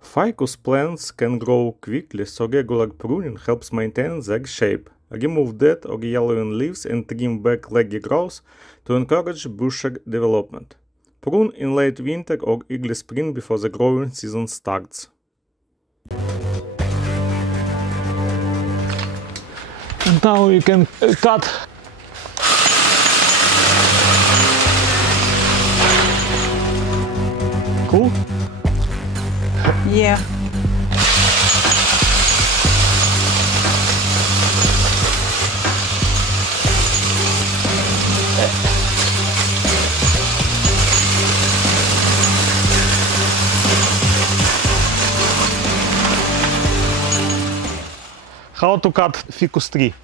Ficus plants can grow quickly, so regular pruning helps maintain their shape. Remove dead or yellowing leaves and trim back leggy growth to encourage bushy development. Prune in late winter or early spring before the growing season starts. And now you can cut. Cool? Yeah. How to cut ficus tree?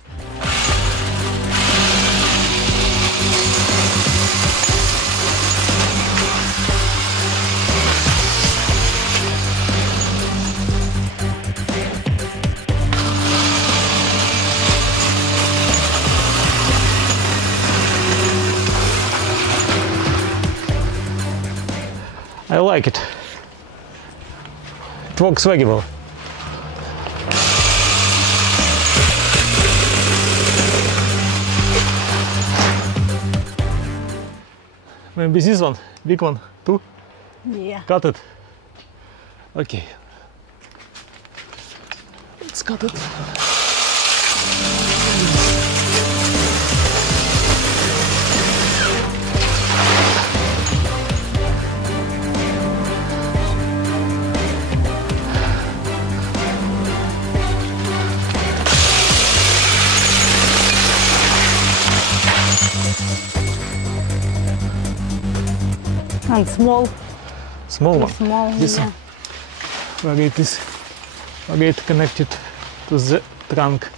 I like it. It works very well. Maybe this one, big one, too? Yeah. Cut it. Okay. Let's cut it. And small. Small one. Small, This yeah. one. Where it is, where it connected to the trunk.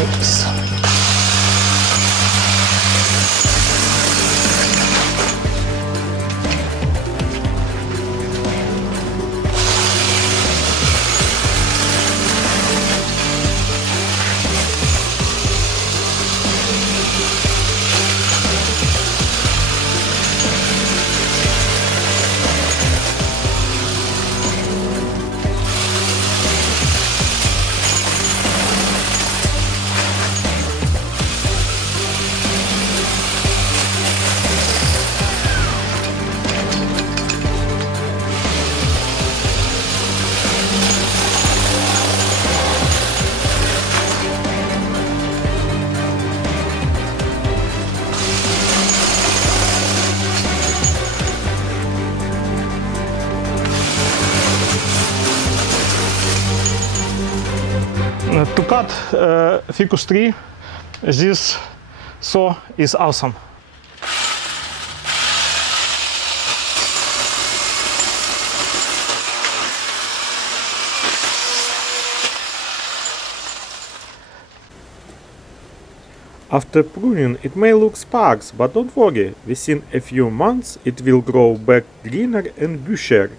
Oops. To cut ficus tree, this saw is awesome. After pruning, it may look sparse, but don't worry, within a few months it will grow back greener and bushier.